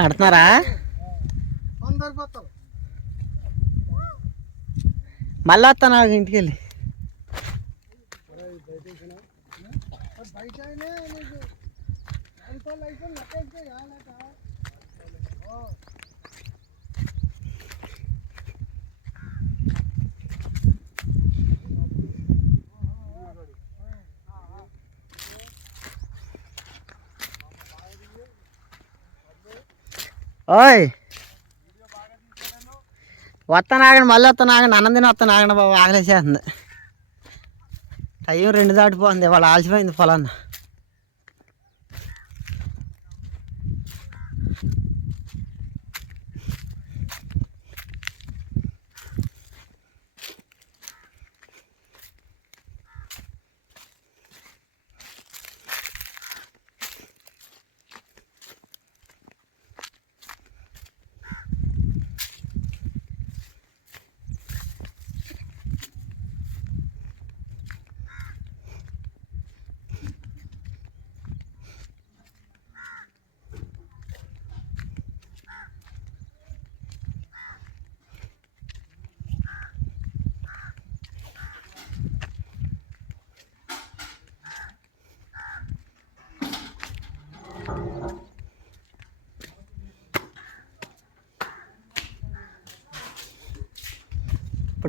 ఆడుతున్నారా? మళ్ళీ వస్తాను నాకు ఇంటికి వెళ్ళి. ఓయ్. వస్తాను ఆగండి మళ్ళీ వస్తాను ఆగండి అన్నం వస్తాను ఆగండి బాబు ఆగలేసేస్తుంది టైం రెండు దాటిపోతుంది వాళ్ళు ఆలసిపోయింది పొలాన్న.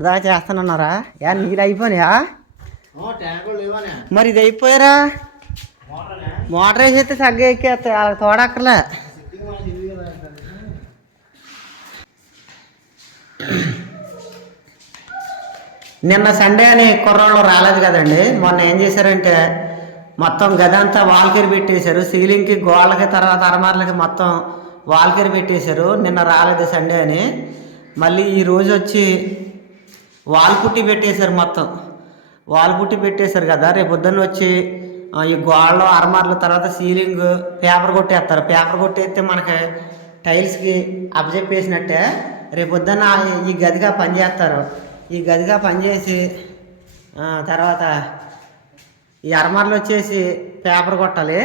ఇప్పుడు దాకా చేస్తానన్నారా? యా నీళ్ళు అయిపోయినాయా? మరి ఇది అయిపోయారా? మోటార్ వేసేస్తే సగ్గా ఎక్కేస్తాయి వాళ్ళకి తోడక్కర్లే. నిన్న సండే అని కుర్రాళ్ళు రాలేదు కదండి. మొన్న ఏం చేశారంటే మొత్తం గదంతా వాల్కేర్ పెట్టేశారు. సీలింగ్కి గోళ్ళకి తర్వాత అరమార్లకి మొత్తం వాల్కేర్ పెట్టేశారు. నిన్న రాలేదు సండే అని. మళ్ళీ ఈ రోజు వచ్చి వాల్ పుట్టి పెట్టేశారు మొత్తం. వాల్ పుట్టి పెట్టేశారు కదా రేపు పొద్దున్న వచ్చి ఈ గోడలు అరమార్ల తర్వాత సీలింగ్ పేపర్ కొట్టేస్తారు. పేపర్ కొట్టేస్తే మనకి టైల్స్కి అప్పచెప్పేసినట్టే రేపు పొద్దున్న ఈ గదిగా పనిచేస్తారు ఈ గదిగా పనిచేసి తర్వాత ఈ అరమార్లు వచ్చేసి పేపర్ కొట్టాలి.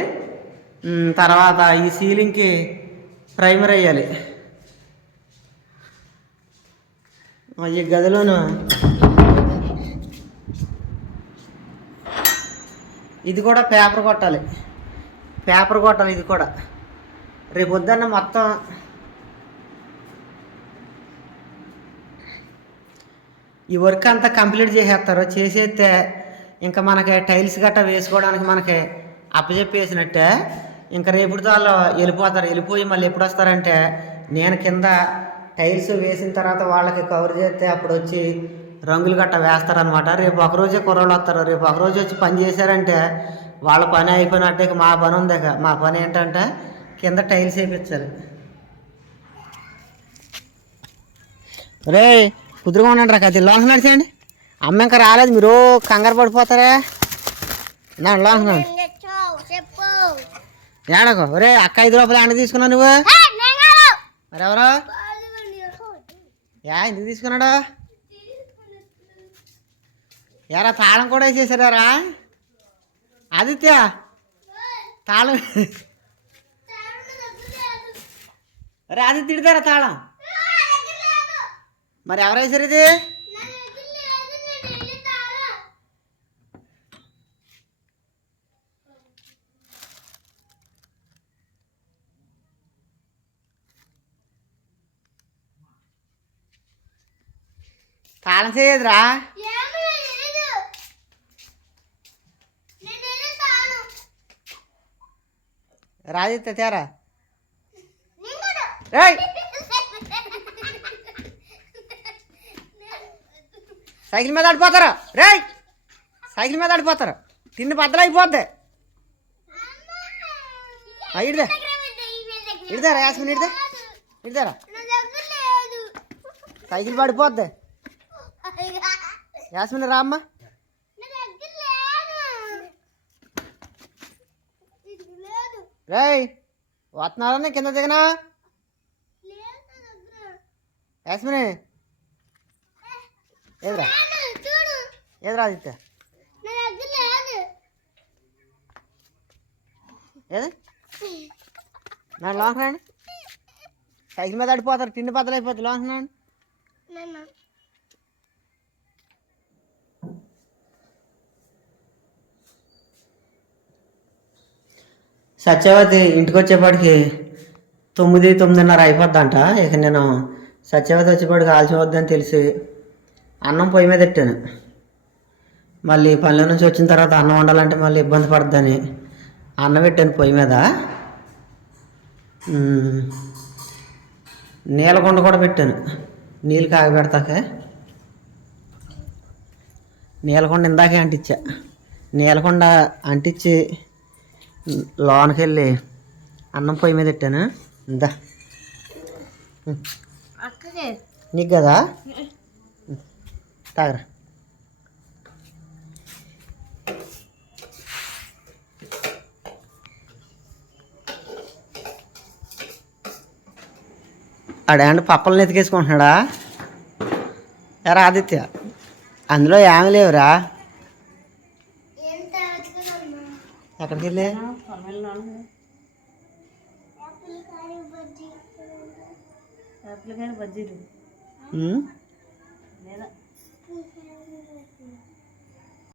తర్వాత ఈ సీలింగ్కి ప్రైమర్ వేయాలి. ఈ గదిలోన? ఇది కూడా పేపర్ కొట్టాలి. పేపర్ కొట్టాలి ఇది కూడా. రేపు పొద్దున్న మొత్తం ఈ వర్క్ అంతా కంప్లీట్ చేసేస్తారు. చేసేస్తే ఇంకా మనకి టైల్స్ గట్టా వేసుకోవడానికి మనకి అప్పచెప్పేసినట్టే. ఇంకా రేపుడితో వాళ్ళు వెళ్ళిపోతారు. వెళ్ళిపోయి మళ్ళీ ఎప్పుడు వస్తారంటే నేను కింద టైల్స్ వేసిన తర్వాత వాళ్ళకి కవర్ చేస్తే అప్పుడు వచ్చి రంగులు గట్ట వేస్తారనమాట రేపు ఒకరోజే కుర్రోళ్ళు వస్తారు. రేపు ఒకరోజు వచ్చి పని చేశారంటే వాళ్ళ పని అయిపోయినట్టే మా పని ఉంది మా పని ఏంటంటే కింద టైల్స్ వేయించాలి రే కుదురుగా ఉండండి రా కది లోన్స్ నడిచేయండి. అమ్మ ఇంకా రాలేదు. మీరు కంగారు పడిపోతారా. నా లోన్స్ ఏడకు? ఒరే అక్క ఐదు రూపాయలు ఎండ తీసుకున్నావు నువ్వు. మరి ఎవరు యా ఎందుకు తీసుకున్నాడు? ఎరా తాళం కూడా వేసేసారా ఆదిత్య తాళం. అరే ఆదిత్య తిడతారా తాళం. మరి ఎవరు వేసారు ఇది? తాళం చేయదురా. రాదిత్య తేరా. సైకిల్ మీద ఆడిపోతారు. రేయ్! సైకిల్ మీద ఆడిపోతారు. తిండి బద్దలు అయిపోద్ది. ఇడిదే. ఇడిదారా యాస్మిన్ ఇడిదే. ఇడిదారా. సైకిల్ పడిపోద్ది. యాస్మిన్ రామ్మ. రేయ్ వస్తున్నారా కింద దిగనా? యాస్మిన్. ఏదిరా? ఏదిరా ఆదిత్య? ఏది? నా లాంగ్ రండి సైకిల్ మీద అడిపోతారు తిండి బద్దలు అయిపోతుంది అంటున్నాను సత్యవతి ఇంటికి వచ్చేపాటికి తొమ్మిది తొమ్మిదిన్నర అయిపోద్దంట. ఇక నేను సత్యవతి వచ్చేపాటికి ఆల్చిపోద్దని వద్దని తెలిసి అన్నం పొయ్యి మీద పెట్టాను. మళ్ళీ పల్లె నుంచి వచ్చిన తర్వాత అన్నం వండాలంటే మళ్ళీ ఇబ్బంది పడుతుందని అన్నం పెట్టాను పొయ్యి మీద. నీలకొండ కూడా పెట్టాను. నీళ్ళు కాగబెడతాకే నీలకొండ ఇందాకే అంటించా. నీలకొండ అంటించి లోనకి వెళ్ళి అన్నం పొయ్యి మీద పెట్టాను? ఇందా నీకు కదా? తాగరా. ఆడేమంటే పప్పలను ఎతికేసుకుంటున్నాడా? ఎరా ఆదిత్య అందులో ఏమి లేవురా. ఎక్కడికి వెళ్ళి బజ్జీలు? లేదా?